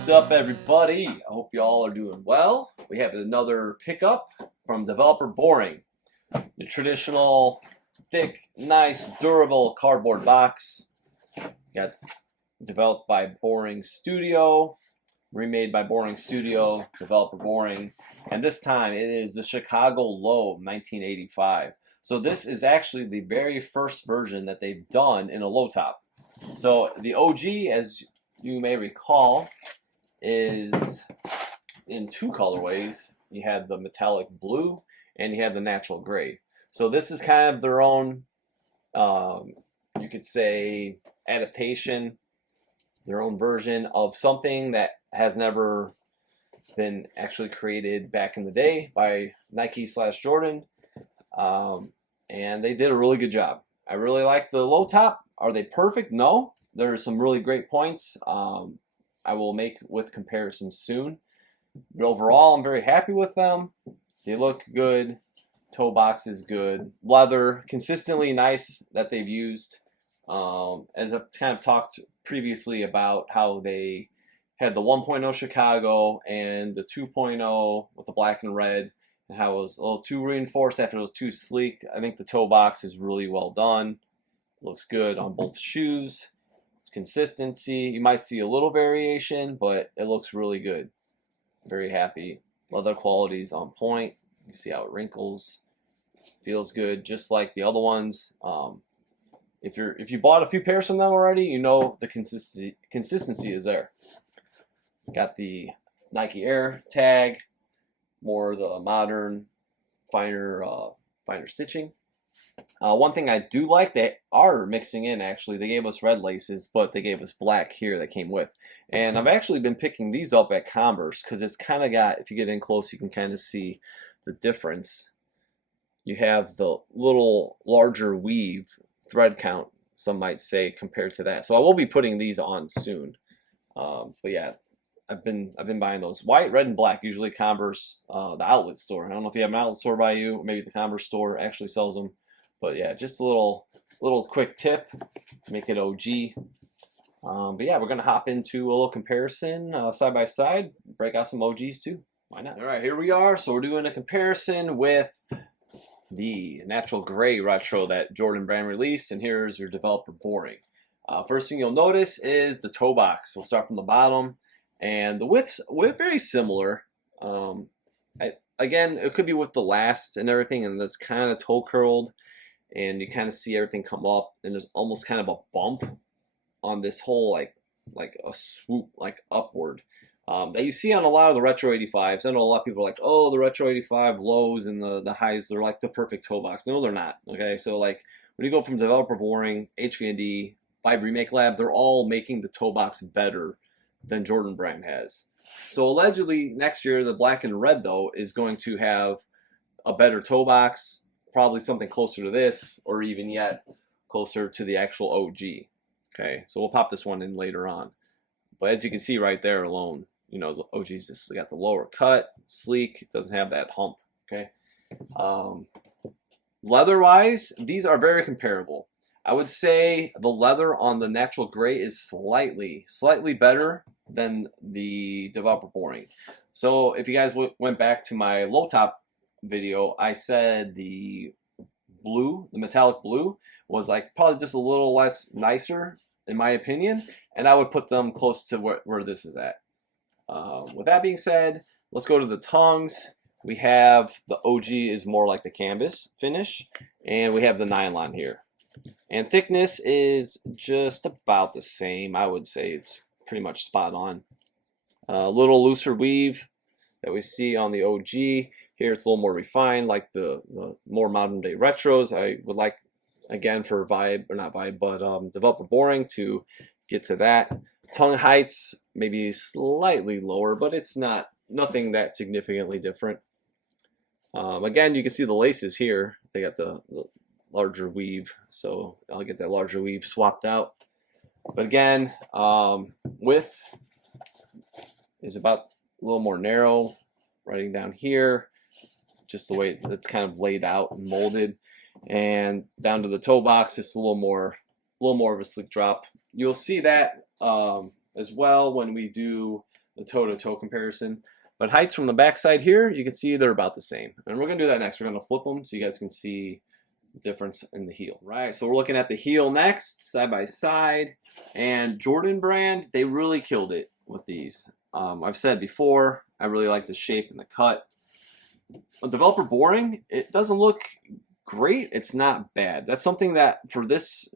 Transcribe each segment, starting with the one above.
What's up, everybody? I hope you all are doing well. We have another pickup from Developer Boring. The traditional, thick, nice, durable cardboard box. Got developed by Boring Studio, remade by Boring Studio, Developer Boring. And this time it is the Chicago Low 1985. So this is actually the very first version that they've done in a low top. So the OG, as you may recall, is in two colorways. You had the metallic blue and you had the natural gray. So this is kind of their own, you could say, adaptation, their own version of something that has never been actually created back in the day by Nike/Jordan. And they did a really good job. I really like the low top. Are they perfect? No. There are some really great points. I will make with comparisons soon. But overall, I'm very happy with them. They look good. Toe box is good. Leather, consistently nice that they've used. As I've kind of talked previously about how they had the 1.0 Chicago and the 2.0 with the black and red, and how it was a little too reinforced after it was too sleek. I think the toe box is really well done. Looks good on both shoes. Consistency, you might see a little variation, but it looks really good. Very happy. Leather quality is on point. You see how it wrinkles. Feels good, just like the other ones. If you bought a few pairs from them already, you know the consistency is there. Got the Nike Air tag, more the modern, finer stitching. One thing I do like, they are mixing in, actually. They gave us red laces, but they gave us black here that came with. And I've actually been picking these up at Converse because it's kind of got, if you get in close, you can kind of see the difference. You have the little larger weave thread count, some might say, compared to that. So I will be putting these on soon. But yeah, I've been buying those. White, red, and black, usually Converse, the outlet store. I don't know if you have an outlet store by you, or maybe the Converse store actually sells them. But yeah, just a little quick tip, make it OG. But yeah, we're gonna hop into a little comparison side by side, break out some OGs too. Why not? All right, here we are. So we're doing a comparison with the natural gray retro that Jordan Brand released, and here's your Developer Boring. First thing you'll notice is the toe box. We'll start from the bottom, and the widths very similar. Again, it could be with the last and everything, and that's kind of toe curled. And you kind of see everything come up, and there's almost kind of a bump on this whole like a swoop, like upward, that you see on a lot of the retro 85s. I know a lot of people are like, oh, the retro 85 lows and the highs, they're like the perfect toe box. No, they're not. Okay, so like when you go from Developer Boring, HV&D, Vibe Remake Lab, they're all making the toe box better than Jordan Brand has. So allegedly next year, the black and red though is going to have a better toe box. Probably something closer to this, or even yet closer to the actual OG. Okay, so we'll pop this one in later on. But as you can see right there alone, you know, the OG's just got the lower cut, sleek, it doesn't have that hump. Okay, leather-wise, these are very comparable. I would say the leather on the natural gray is slightly better than the Developer Boring. So if you guys went back to my low top video, I said the blue, the metallic blue, was like probably just a little less nicer in my opinion, and I would put them close to where this is at. With that being said, let's go to the tongues. We have the OG is more like the canvas finish, and we have the nylon here. And thickness is just about the same. I would say it's pretty much spot on. A little looser weave that we see on the OG. Here it's a little more refined, like the more modern day retros. I would like, again, for Vibe, or not Vibe, but Developer Boring to get to that. Tongue heights maybe slightly lower, but it's nothing that significantly different. Again, you can see the laces here. They got the larger weave, so I'll get that larger weave swapped out. But again, width is about a little more narrow, writing down here. Just the way it's kind of laid out and molded, and down to the toe box, it's a little more of a slick drop. You'll see that as well when we do the toe-to-toe comparison. But heights from the backside here, you can see they're about the same. And we're going to do that next. We're going to flip them so you guys can see the difference in the heel. Right, so we're looking at the heel next, side by side. And Jordan brand, they really killed it with these. I've said before, I really like the shape and the cut. With Developer Boring, it doesn't look great. It's not bad. That's something that for this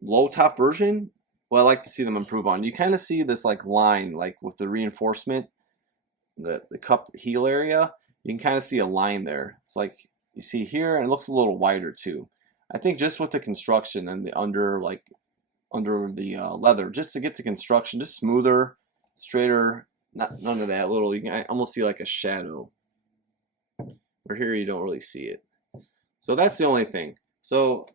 low top version, well, I like to see them improve on. You kind of see this like line, like with the reinforcement, the cupped heel area, you can kind of see a line there. It's like you see here, and it looks a little wider too. I think just with the construction and the under the leather, just to get to construction, just smoother, straighter, none of that little, you can almost see like a shadow. Where here you don't really see it. So that's the only thing. So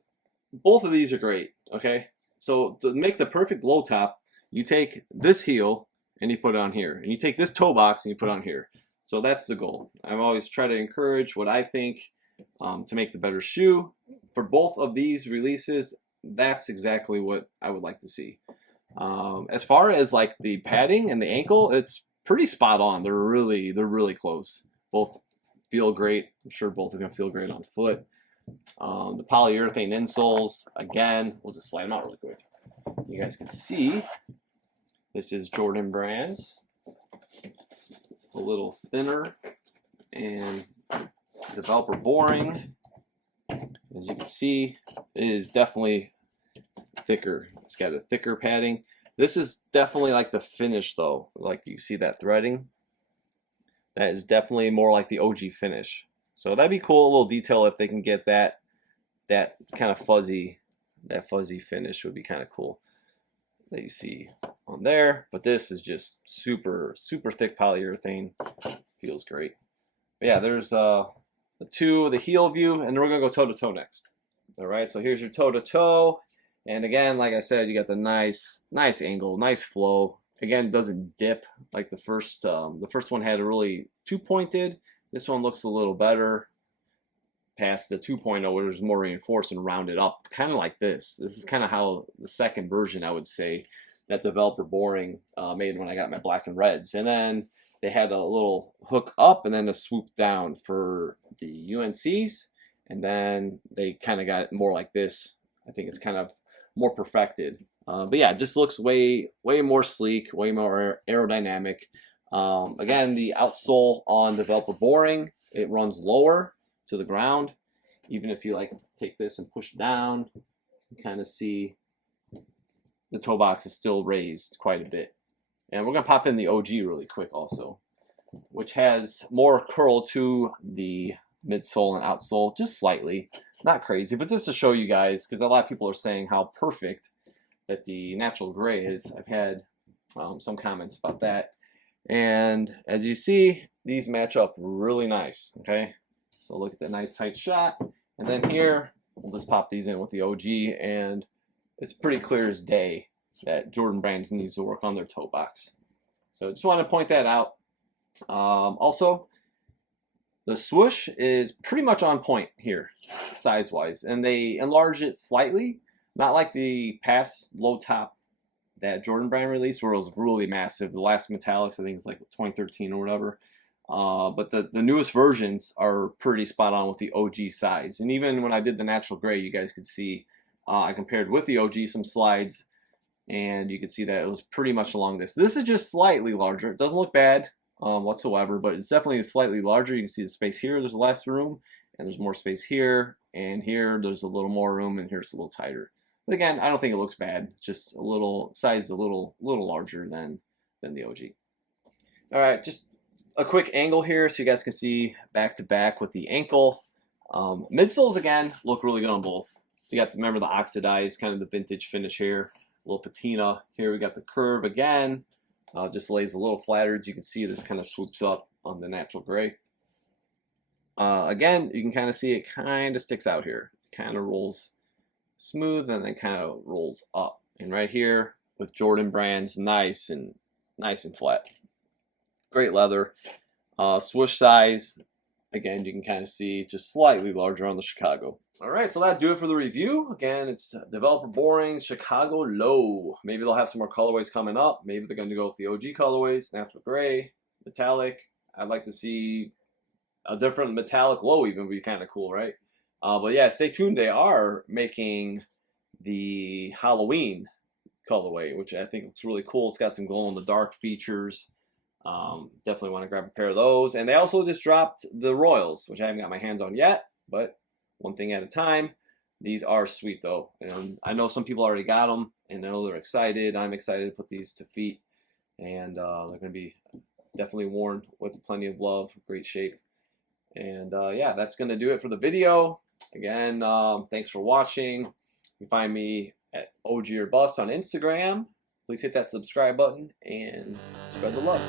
both of these are great, okay? So to make the perfect low top, you take this heel and you put it on here. And you take this toe box and you put it on here. So that's the goal. I'm always try to encourage what I think to make the better shoe. For both of these releases, that's exactly what I would like to see. As far as like the padding and the ankle, it's pretty spot on. They're really close. Both feel great. I'm sure both are going to feel great on foot. The polyurethane insoles, again, we'll just slide them out really quick. You guys can see this is Jordan brands. It's a little thinner and Developer Boring. As you can see, it is definitely thicker. It's got a thicker padding. This is definitely like the finish though. Like you see that threading. That is definitely more like the OG finish. So that'd be cool, a little detail if they can get that kind of fuzzy finish would be kind of cool that you see on there. But this is just super thick polyurethane. Feels great. But yeah, there's the heel view, and we're gonna go toe to toe next. All right, so here's your toe to toe, and again, like I said, you got the nice angle, nice flow. Again, it doesn't dip like the first one had a really two pointed. This one looks a little better past the 2.0 where there's more reinforced and rounded up, kind of like this. This is kind of how the second version, I would say, that Developer Boring made when I got my black and reds. And then they had a little hook up and then a swoop down for the UNCs. And then they kind of got it more like this. I think it's kind of more perfected. But yeah, it just looks way more sleek, way more aerodynamic. Again, the outsole on Developer Boring, it runs lower to the ground. Even if you like take this and push down, you kind of see the toe box is still raised quite a bit. And we're gonna pop in the OG really quick also, which has more curl to the midsole and outsole, just slightly, not crazy, but just to show you guys, because a lot of people are saying how perfect that the natural gray is. I've had some comments about that. And as you see, these match up really nice, okay? So look at that nice tight shot. And then here, we'll just pop these in with the OG, and it's pretty clear as day that Jordan Brands needs to work on their toe box. So just want to point that out. Also, the swoosh is pretty much on point here, size-wise. And they enlarged it slightly, not like the past low top that Jordan Brand released where it was really massive. The last metallics, I think it's like 2013 or whatever. But the newest versions are pretty spot on with the OG size. And even when I did the natural gray, you guys could see I compared with the OG some slides, and you could see that it was pretty much along this. This is just slightly larger. It doesn't look bad whatsoever, but it's definitely slightly larger. You can see the space here, there's less room, and there's more space here, and here there's a little more room, and here it's a little tighter. But again, I don't think it looks bad. Just a little size, a little larger than the OG. All right, just a quick angle here so you guys can see back to back with the ankle. Midsoles again look really good on both. You got remember the oxidized kind of the vintage finish here, a little patina. Here we got the curve again. Just lays a little flatter. As you can see, this kind of swoops up on the natural gray. Again, you can kind of see it kind of sticks out here. Kind of rolls smooth and then kind of rolls up. And right here with Jordan Brands, nice and flat. Great leather. Swoosh size, again, you can kind of see just slightly larger on the Chicago. All right, so that'll do it for the review. Again, it's Developer Boring Chicago Low. Maybe they'll have some more colorways coming up. Maybe they're going to go with the OG colorways, natural gray, metallic. I'd like to see a different metallic low even would be kind of cool, right? But yeah, stay tuned. They are making the Halloween colorway, which I think looks really cool. It's got some glow-in-the-dark features. Definitely want to grab a pair of those. And they also just dropped the Royals, which I haven't got my hands on yet, but one thing at a time. These are sweet though. And I know some people already got them, and I know they're excited. I'm excited to put these to feet, and they're going to be definitely worn with plenty of love, great shape. And yeah, that's going to do it for the video. Again, thanks for watching. You can find me at OG or Bust on Instagram. Please hit that subscribe button and spread the love.